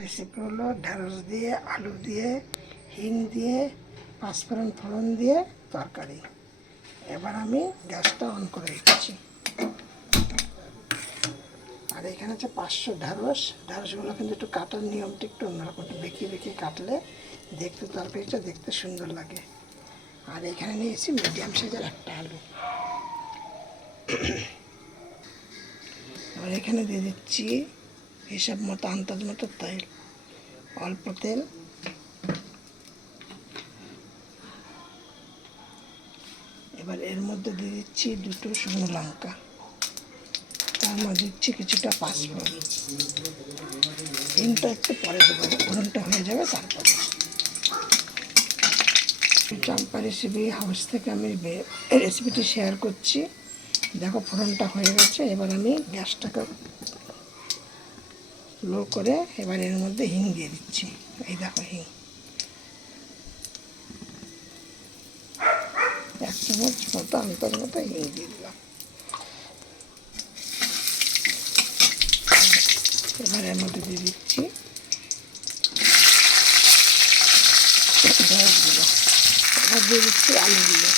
Recipe হলো ঢেঁড়স দিয়ে আলু দিয়ে হিং দিয়ে পাঁচফোড়ন ফোড়ন দিয়ে তরকারি। এবার আমি গ্যাসটা অন করে দিচ্ছি। আর এখানে হচ্ছে 500 ঢেঁড়সগুলো কিন্তু একটু কাটার নিয়মটা একটু অন্যরকম, একটু বেঁকিয়ে বেঁকিয়ে কাটলে দেখতে তরকারিটা দেখতে সুন্দর লাগে। আর এখানে নিয়েছি মিডিয়াম সাইজের একটা আলু। এবার এখানে দিয়ে দিচ্ছি হিসাব মতো আন্দাজ মতো তেল, অল্প তেল। এবার এর মধ্যে দিয়ে দিচ্ছি 2টো শুকনো লঙ্কা, তার মধ্যে দিচ্ছি কিছুটা পাঁচফোড়ন। হিংটা একটু পরে দেবো, ফোড়নটা হয়ে যাবে তারপরে। চম্পা রেসিপি হাউস থেকে আমি রেসিপিটি শেয়ার করছি। দেখো ফোড়নটা হয়ে গেছে। এবার আমি গ্যাসটাকে লো করে এবার এর মধ্যে হিং দিয়ে দিচ্ছি। এই দেখো হিং 1 চামচ মতো আন্দাজ মতো হিং দিয়ে দিলাম। এবার এর মধ্যে দিয়ে দিচ্ছি ঢেঁড়সগুলো, এবার দিয়ে দিচ্ছি আলুগুলো,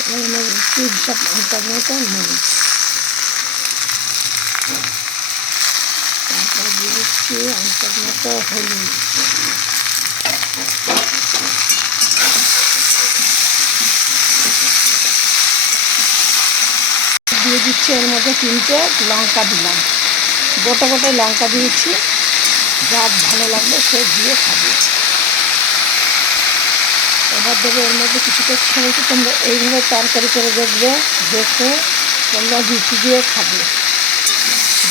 এবার এর দিচ্ছি হিসাব আন্দাজ মতো নুন, তারপর দিয়ে দিচ্ছি আন্দাজ মতো হলুদ, দিয়ে দিচ্ছি এর মধ্যে 3টে লঙ্কা দিলাম, গোটা গোটা লঙ্কা দিয়েছি। যার ভালো লাগবে সে দিয়ে খাবে। এবার দেবে এর মধ্যে কিছুটা ছেড়েছি। তোমরা এইভাবে তরকারি করে দেখবে, দেখে তোমরা রুটি দিয়ে খাবে,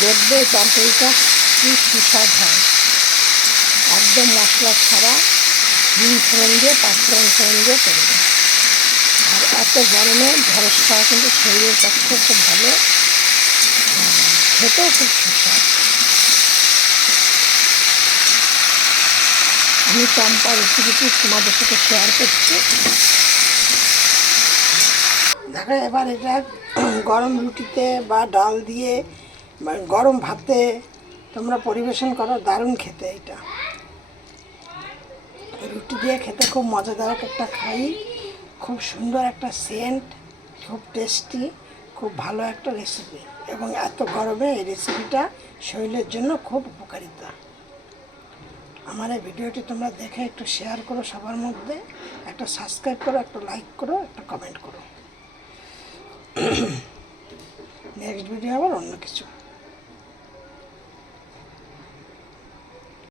দেখবে তরকারিটা কি সুস্বাদ হয়। একদম মশলা ছাড়া হিং ফোড়ন দিয়ে পাঁচফোড়ন ফোড়ন দিয়ে করবে। আর এত গরমে ঢেঁড়স খাওয়া কিন্তু শরীরের পক্ষে খুব ভালো, খেতেও খুব সুস্বাদ। আমি চম্পা রেসিপিটি তোমাদের সাথে শেয়ার করছি। দেখো এবার এটা গরম রুটিতে বা ডাল দিয়ে বা গরম ভাতে তোমরা পরিবেশন করো, দারুণ খেতে। এটা রুটি দিয়ে খেতে খুব মজাদায়ক একটা খাই, খুব সুন্দর একটা সেন্ট, খুব টেস্টি, খুব ভালো একটা রেসিপি। এবং এত গরমে এই রেসিপিটা শরীরের জন্য খুব উপকারিতা। আমার এই ভিডিওটি তোমরা দেখে একটু শেয়ার করো, সবার মধ্যে একটা সাবস্ক্রাইব করো, একটা লাইক করো, একটা কমেন্ট করো। নেক্সট ভিডিও আবার অন্য কিছু।